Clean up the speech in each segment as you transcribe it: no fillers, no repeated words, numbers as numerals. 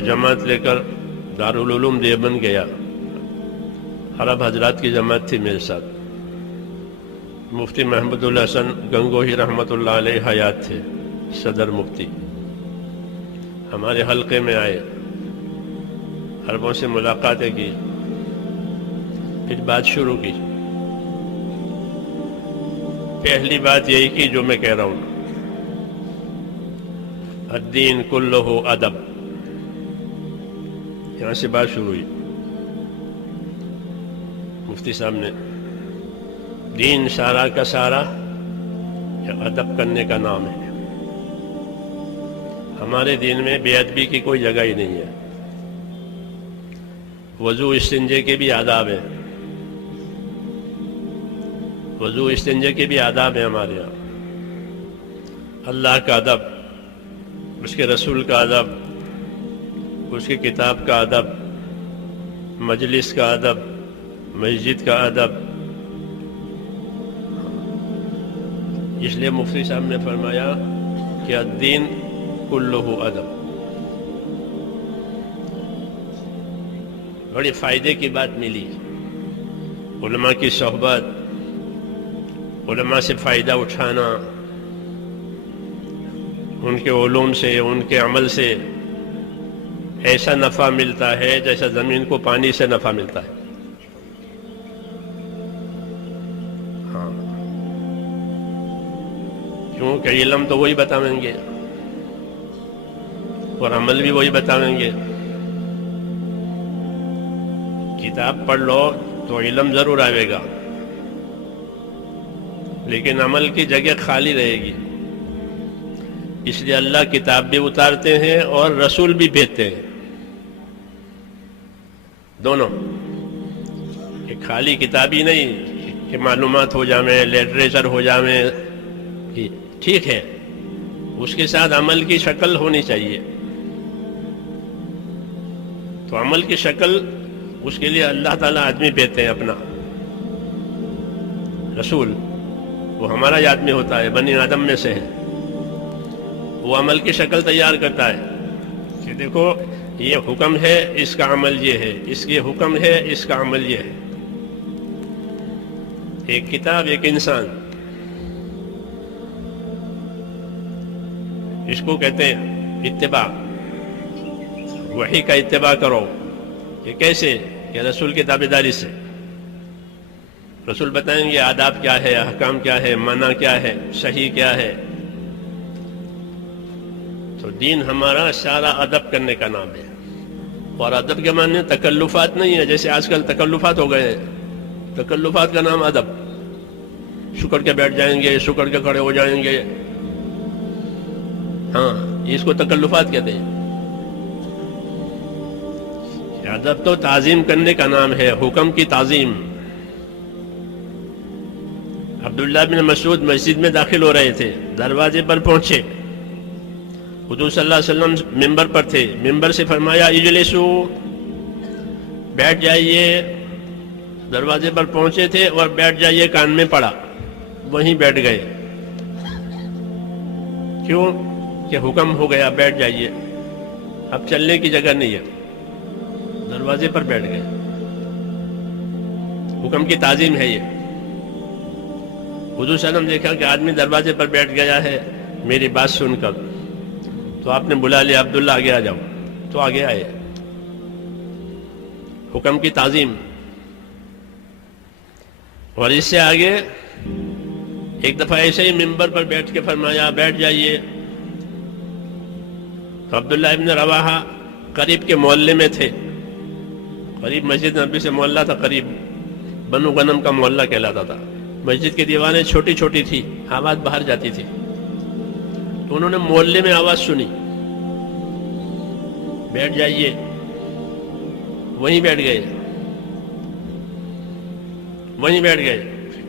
جماعت لے کر دارالعلوم دیوبند گیا. عرب حضرات کی جماعت تھی میرے ساتھ. مفتی محمد الحسن گنگوہی رحمۃ اللہ علیہ حیات تھے صدر مفتی. ہمارے حلقے میں آئے, عربوں سے ملاقاتیں کی, پھر بات شروع کی. پہلی بات یہی کی جو میں کہہ رہا ہوں, الدین کلہ ادب. یہاں سے بات شروع ہوئی. مفتی صاحب نے, دین سارا کا سارا ادب کرنے کا نام ہے. ہمارے دین میں بے ادبی کی کوئی جگہ ہی نہیں ہے. وضو استنجے کے بھی آداب ہیں, وضو استنجے کے بھی آداب ہیں ہمارے یہاں. اللہ کا ادب, اس کے رسول کا ادب, اس کی کتاب کا ادب, مجلس کا ادب, مسجد کا ادب. اس لیے مفتی صاحب نے فرمایا کہ الدین کلہ ادب. بڑی فائدے کی بات ملی. علماء کی صحبت, علماء سے فائدہ اٹھانا, ان کے علوم سے, ان کے عمل سے ایسا نفع ملتا ہے جیسا زمین کو پانی سے نفع ملتا ہے. ہاں, کیونکہ علم تو وہی بتائیں گے اور عمل بھی وہی بتائیں گے. کتاب پڑھ لو تو علم ضرور آئے گا, لیکن عمل کی جگہ خالی رہے گی. اس لیے اللہ کتاب بھی اتارتے ہیں اور رسول بھی بھیجتے ہیں, دونوں. کہ خالی کتاب ہی نہیں کہ معلومات ہو جائیں, لٹریچر ہو جائیں, ٹھیک ہے, اس کے ساتھ عمل کی شکل ہونی چاہیے. تو عمل کی شکل, اس کے لیے اللہ تعالیٰ آدمی بھیجتے ہیں اپنا رسول. وہ ہمارا ہی آدمی ہوتا ہے, بنی آدم میں سے ہے. وہ عمل کی شکل تیار کرتا ہے کہ دیکھو یہ حکم ہے, اس کا عمل یہ ہے, اس کے حکم ہے, اس کا عمل یہ ہے. ایک کتاب, ایک انسان, اس کو کہتے ہیں اتباع. وحی کا اتباع کرو. یہ کیسے؟ کہ رسول کی تابعداری سے. رسول بتائیں گے آداب کیا ہے, احکام کیا ہے, منع کیا ہے, صحیح کیا ہے. تو دین ہمارا سارا ادب کرنے کا نام ہے. اور ادب کے معنی تکلفات نہیں ہے جیسے آج کل تکلفات ہو گئے ہیں. تکلفات کا نام ادب. شکر کے بیٹھ جائیں گے, شکر کے کھڑے ہو جائیں گے. ہاں, اس کو تکلفات کہتے ہیں. ادب تو تعظیم کرنے کا نام ہے, حکم کی تعظیم. عبداللہ بن مسعود مسجد میں داخل ہو رہے تھے, دروازے پر پہنچے. حضور صلی اللہ علیہ وسلم ممبر پر تھے. ممبر سے فرمایا اجلسو, بیٹھ جائیے. دروازے پر پہنچے تھے اور بیٹھ جائیے کان میں پڑا, وہیں بیٹھ گئے. کیوں؟ کہ حکم ہو گیا بیٹھ جائیے, اب چلنے کی جگہ نہیں ہے. دروازے پر بیٹھ گئے. حکم کی تعظیم ہے یہ. حضور صلی اللہ علیہ وسلم دیکھا کہ آدمی دروازے پر بیٹھ گیا ہے میری بات سن کر, تو آپ نے بلا لیا, عبداللہ آگے آ جاؤ. تو آگے آئے. حکم کی تعظیم. اور اس سے آگے ایک دفعہ ایسے ہی ممبر پر بیٹھ کے فرمایا بیٹھ جائیے. تو عبداللہ ابن رواحہ قریب کے محلے میں تھے. قریب مسجد نبی سے محلہ تھا, قریب بنو غنم کا محلہ کہلاتا تھا. مسجد کی دیواریں چھوٹی چھوٹی تھی, آواز باہر جاتی تھی. تو انہوں نے محلے میں آواز سنی, بیٹھ جائیے. وہیں بیٹھ گئے. وہیں بیٹھ گئے.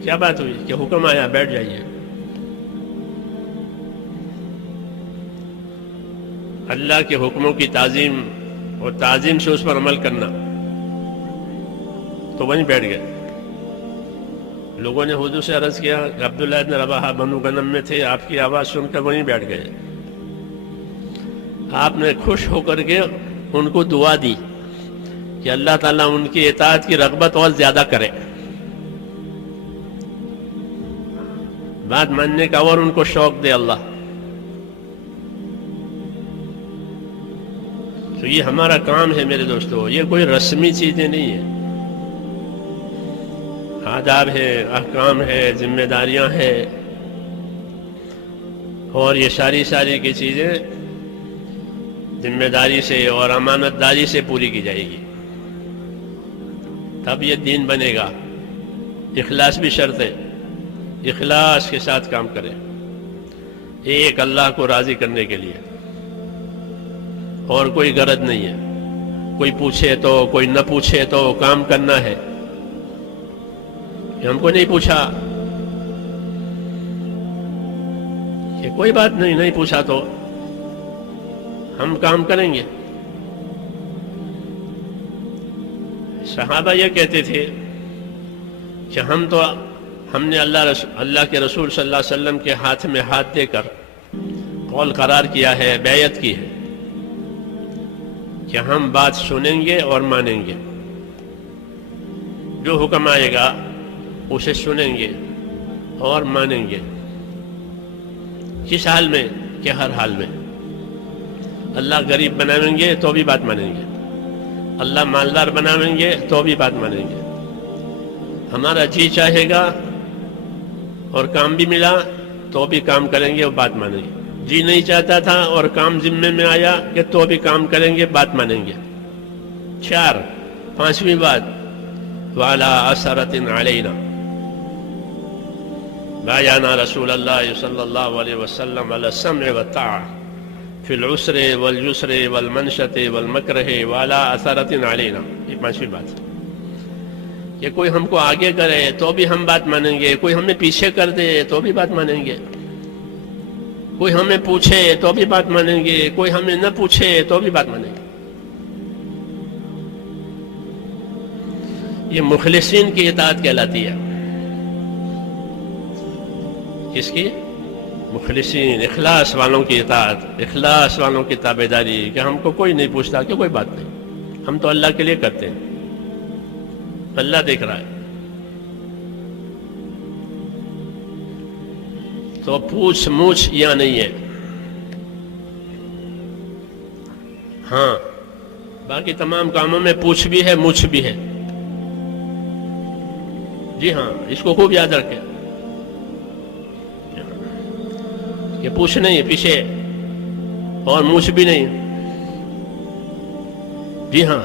کیا بات ہوئی؟ کہ حکم آیا بیٹھ جائیے. اللہ کے حکموں کی تعظیم اور تعظیم سے اس پر عمل کرنا. تو وہیں بیٹھ گئے. لوگوں نے حضور سے عرض کیا کہ عبداللہ بن رواحہ بنو غنم میں تھے, آپ کی آواز سن کر وہیں بیٹھ گئے. آپ نے خوش ہو کر کے ان کو دعا دی کہ اللہ تعالیٰ ان کی اطاعت کی رغبت اور زیادہ کرے، بات ماننے کا اور ان کو شوق دے اللہ. تو یہ ہمارا کام ہے میرے دوستو، یہ کوئی رسمی چیزیں نہیں ہیں، آداب ہے، احکام ہے، ذمہ داریاں ہیں، اور یہ ساری کی چیزیں ذمہ داری سے اور امانت داری سے پوری کی جائے گی، تب یہ دین بنے گا. اخلاص بھی شرط ہے، اخلاص کے ساتھ کام کریں، ایک اللہ کو راضی کرنے کے لیے، اور کوئی غرض نہیں ہے. کوئی پوچھے تو کوئی نہ پوچھے تو کام کرنا ہے. ہم کو نہیں پوچھا کہ کوئی بات نہیں پوچھا تو ہم کام کریں گے. صحابہ یہ کہتے تھے کہ ہم نے اللہ کے رسول صلی اللہ علیہ وسلم کے ہاتھ میں ہاتھ دے کر قول قرار کیا ہے، بیعت کی ہے کہ ہم بات سنیں گے اور مانیں گے، جو حکم آئے گا اسے سنیں گے اور مانیں گے. کس حال میں؟ کہ ہر حال میں. اللہ غریب بنائیں گے تو بھی بات مانیں گے، اللہ مالدار بنائیں گے تو بھی بات مانیں گے. ہمارا جی چاہے گا اور کام بھی ملا تو بھی کام کریں گے اور بات مانیں گے. جی نہیں چاہتا تھا اور کام ذمے میں آیا کہ تو بھی کام کریں گے، بات مانیں گے. 4. 5ویں بات، وعلی اثرۃ علینا بایانا رسول اللہ صلی اللہ علیہ وسلم علی السمع والطاعہ فی العسر والیسر والمنشۃ والمکرہ وعلی اثرۃ علینا. یہ 5ویں بات کہ کوئی ہم کو آگے کرے تو بھی ہم بات مانیں گے، کوئی ہمیں پیچھے کر دے تو بھی بات مانیں گے، کوئی ہمیں پوچھے تو بھی بات مانیں گے، کوئی ہمیں نہ پوچھے تو بھی بات مانیں گے. یہ مخلصین کی اطاعت کہلاتی ہے. کس کی؟ مخلصین، اخلاص والوں کی اطاعت، اخلاص والوں کی تابعداری، کہ ہم کو کوئی نہیں پوچھتا کہ کوئی بات نہیں، ہم تو اللہ کے لیے کرتے ہیں، اللہ دیکھ رہا ہے. تو پوچھ موچھ یا نہیں ہے. ہاں باقی تمام کاموں میں پوچھ بھی ہے، موچھ بھی ہے. جی ہاں، اس کو خوب یاد رکھیں کہ پوچھ نہیں پیچھے اور موچھ بھی نہیں. جی ہاں،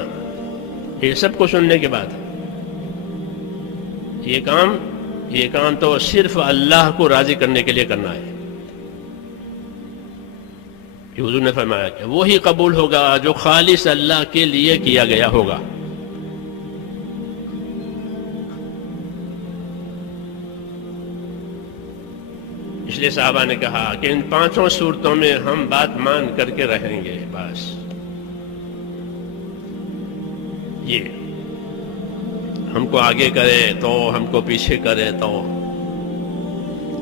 یہ سب کو سننے کے بعد یہ کام تو صرف اللہ کو راضی کرنے کے لیے کرنا ہے. کہ حضور نے فرمایا کہ وہی قبول ہوگا جو خالص اللہ کے لیے کیا گیا ہوگا. اس لیے صحابہ نے کہا کہ ان 5 صورتوں میں ہم بات مان کر کے رہیں گے. بس یہ ہم کو آگے کرے تو ہم کو پیچھے کرے تو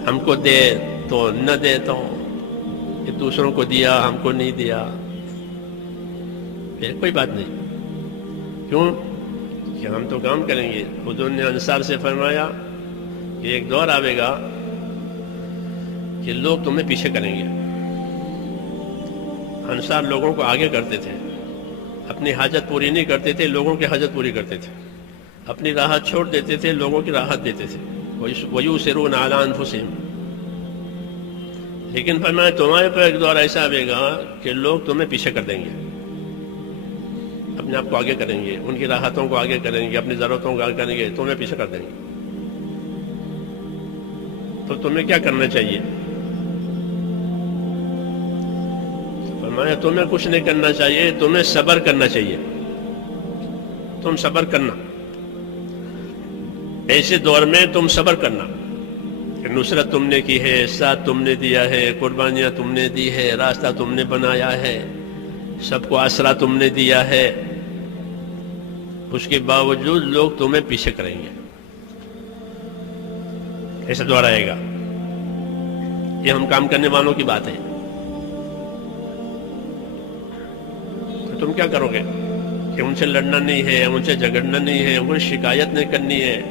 ہم کو دے تو نہ دے تو کہ دوسروں کو دیا ہم کو نہیں دیا، پھر کوئی بات نہیں. کیوں کہ ہم تو کام کریں گے. حضور نے انصار سے فرمایا کہ ایک دور آئے گا کہ لوگ تمہیں پیچھے کریں گے. انصار لوگوں کو آگے کرتے تھے، اپنی حاجت پوری نہیں کرتے تھے، لوگوں کی حاجت پوری کرتے تھے. اپنی راحت چھوڑ دیتے تھے، لوگوں کی راحت دیتے تھے. وَيُؤْثِرُونَ عَلَىٰ أَنفُسِهِمْ. لیکن فرمایا تمہارے پر ایک دور ایسا آئے گا کہ لوگ تمہیں پیچھے کر دیں گے، اپنے آپ کو آگے کریں گے، ان کی راحتوں کو آگے کریں گے، اپنی ضرورتوں کو آگے کریں گے، تمہیں پیچھے کر دیں گے. تو تمہیں کیا کرنا چاہیے؟ فرمایا تمہیں کچھ نہیں کرنا چاہیے، تمہیں صبر کرنا چاہیے. تم صبر کرنا، ایسے دور میں تم صبر کرنا کہ نصرت تم نے کی ہے، ساتھ تم نے دیا ہے، قربانیاں تم نے دی ہے، راستہ تم نے بنایا ہے، سب کو آسرا تم نے دیا ہے، اس کے باوجود لوگ تمہیں پیچھے کریں گے. ایسا دور آئے گا. یہ ہم کام کرنے والوں کی بات ہے. تم کیا کرو گے کہ ان سے لڑنا نہیں ہے، ان سے جھگڑنا نہیں ہے، ان سے شکایت نہیں کرنی ہے،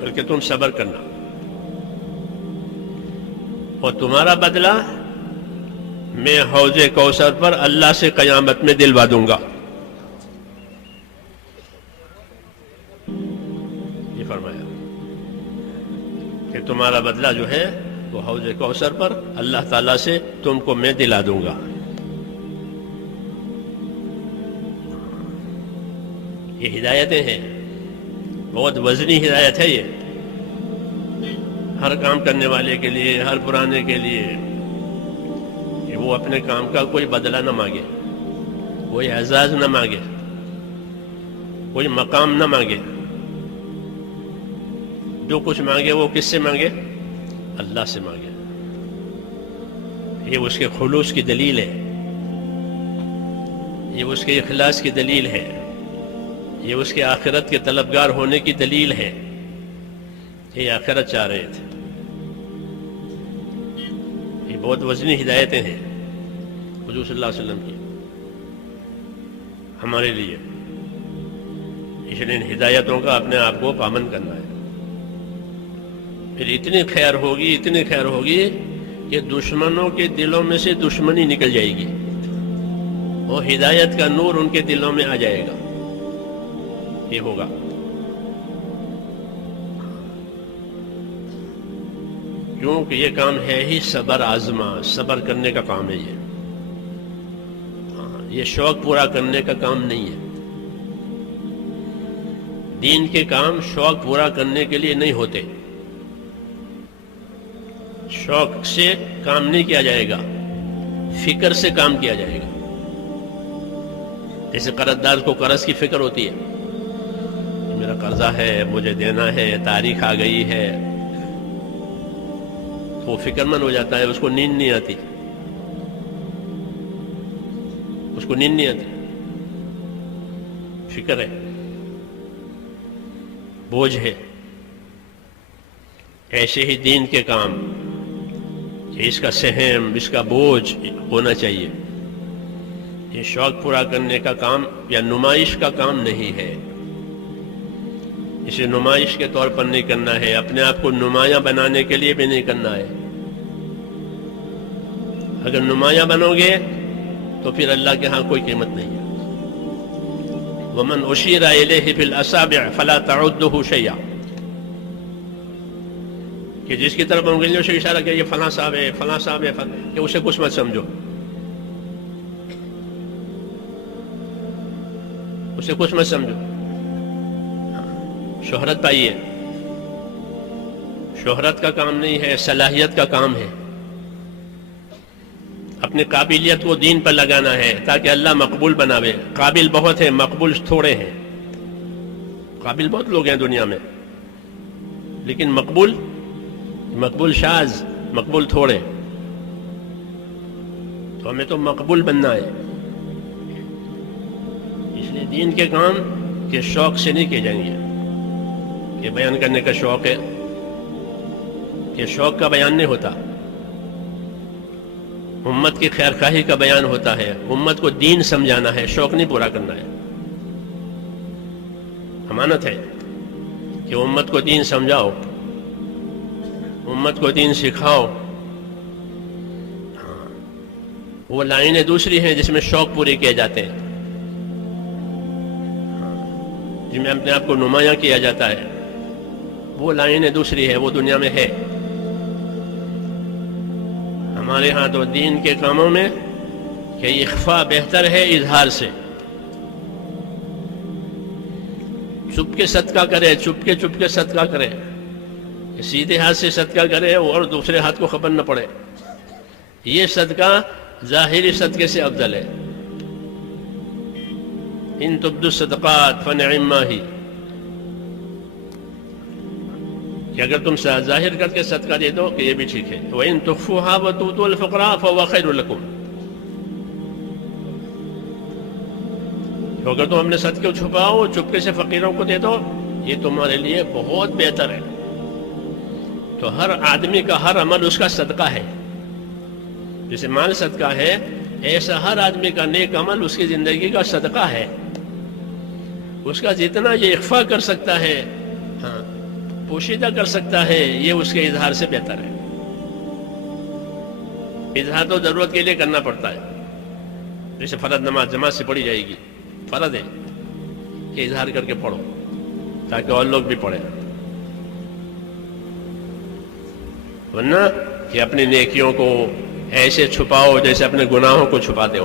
بلکہ تم صبر کرنا، اور تمہارا بدلہ میں حوض کوثر پر اللہ سے قیامت میں دلوا دوں گا. یہ فرمایا کہ تمہارا بدلہ جو ہے وہ حوض کوثر پر اللہ تعالیٰ سے تم کو میں دلا دوں گا. یہ ہدایتیں ہیں، بہت وزنی ہدایت ہے یہ، ہر کام کرنے والے کے لیے، ہر پرانے کے لیے، کہ وہ اپنے کام کا کوئی بدلہ نہ مانگے، کوئی اعزاز نہ مانگے، کوئی مقام نہ مانگے. جو کچھ مانگے وہ کس سے مانگے؟ اللہ سے مانگے. یہ اس کے خلوص کی دلیل ہے، یہ اس کے اخلاص کی دلیل ہے، یہ اس کے آخرت کے طلبگار ہونے کی دلیل ہے. یہ آخرت چاہ رہے تھے. یہ بہت وزنی ہدایتیں ہیں حضور صلی اللہ علیہ وسلم کی ہمارے لیے، اس لیے ان ہدایتوں کا اپنے آپ کو پابند کرنا ہے. پھر اتنی خیر ہوگی، اتنی خیر ہوگی کہ دشمنوں کے دلوں میں سے دشمنی نکل جائے گی، اور ہدایت کا نور ان کے دلوں میں آ جائے گا. یہ ہوگا. کیونکہ یہ کام ہے ہی صبر آزما، صبر کرنے کا کام ہے یہ. یہ شوق پورا کرنے کا کام نہیں ہے. دین کے کام شوق پورا کرنے کے لیے نہیں ہوتے. شوق سے کام نہیں کیا جائے گا، فکر سے کام کیا جائے گا. جیسے قرض دار کو قرض کی فکر ہوتی ہے، میرا قرضہ ہے، مجھے دینا ہے، تاریخ آ گئی ہے، تو وہ فکر مند ہو جاتا ہے. اس کو نیند نہیں آتی، اس کو نیند نہیں آتی. فکر ہے، بوجھ ہے. ایسے ہی دین کے کام کہ اس کا سہم، اس کا بوجھ ہونا چاہیے. یہ شوق پورا کرنے کا کام یا نمائش کا کام نہیں ہے. اسے نمائش کے طور پر نہیں کرنا ہے، اپنے آپ کو نمایاں بنانے کے لیے بھی نہیں کرنا ہے. اگر نمایاں بنو گے تو پھر اللہ کے ہاں کوئی قیمت نہیں ہے. وَمَنْ أُشِيرَ إِلَيْهِ فِي الْأَصَابِعِ فَلَا تَعُدُّهُ شَيْئًا، کہ جس کی طرف انگلیوں سے اشارہ کیا یہ فلاں صاحب ہے، فلاں صاحب ہے، کہ اسے کچھ مت سمجھو، اسے کچھ مت سمجھو. شہرت پائیے، شہرت کا کام نہیں ہے، صلاحیت کا کام ہے. اپنی قابلیت کو دین پر لگانا ہے تاکہ اللہ مقبول بناوے. قابل بہت ہیں، مقبول تھوڑے ہیں. قابل بہت لوگ ہیں دنیا میں، لیکن مقبول شاذ، مقبول تھوڑے. تو ہمیں تو مقبول بننا ہے. اس لیے دین کے کام کے شوق سے نہیں کیے جائیں گے. یہ بیان کرنے کا شوق ہے، یہ شوق کا بیان نہیں ہوتا. امت کی خیر خواہی کا بیان ہوتا ہے. امت کو دین سمجھانا ہے، شوق نہیں پورا کرنا ہے. امانت ہے کہ امت کو دین سمجھاؤ، امت کو دین سکھاؤ. وہ لائنیں دوسری ہیں جس میں شوق پورے کیے جاتے ہیں، جس میں اپنے آپ کو نمایاں کیا جاتا ہے. وہ لائنیں دوسری ہے، وہ دنیا میں ہے. ہمارے ہاں تو دین کے کاموں میں کہ اخفاء بہتر ہے اظہار سے. چپ کے صدقہ کرے، چپ کے صدقہ کرے، سیدھے ہاتھ سے صدقہ کرے اور دوسرے ہاتھ کو خبر نہ پڑے. یہ صدقہ ظاہری صدقے سے افضل ہے. ان تبدوا الصدقات فنعما ہی، کہ اگر تم ظاہر کر کے صدقہ دے دو کہ یہ بھی ٹھیک ہے. وَإِن تُخْفُوهَا وَتُؤْتُوها الْفُقَرَاءَ فَهُوَ خَيْرٌ لَكُمْ، تو اگر تم اپنے صدقے کو چھپاؤ، چپکے سے فقیروں کو دے دو، یہ تمہارے لیے بہت بہتر ہے. تو ہر آدمی کا ہر عمل اس کا صدقہ ہے. جیسے مال صدقہ ہے، ایسا ہر آدمی کا نیک عمل اس کی زندگی کا صدقہ ہے. اس کا جتنا یہ اخفا کر سکتا ہے، ہاں پوشیدہ کر سکتا ہے، یہ اس کے اظہار سے بہتر ہے. اظہار تو ضرورت کے لیے کرنا پڑتا ہے. جیسے فرض نماز جماعت سے پڑھی جائے گی، فرض ہے کہ اظہار کر کے پڑھو تاکہ اور لوگ بھی پڑھیں. ورنہ کہ اپنی نیکیوں کو ایسے چھپاؤ جیسے اپنے گناہوں کو چھپاتے ہو.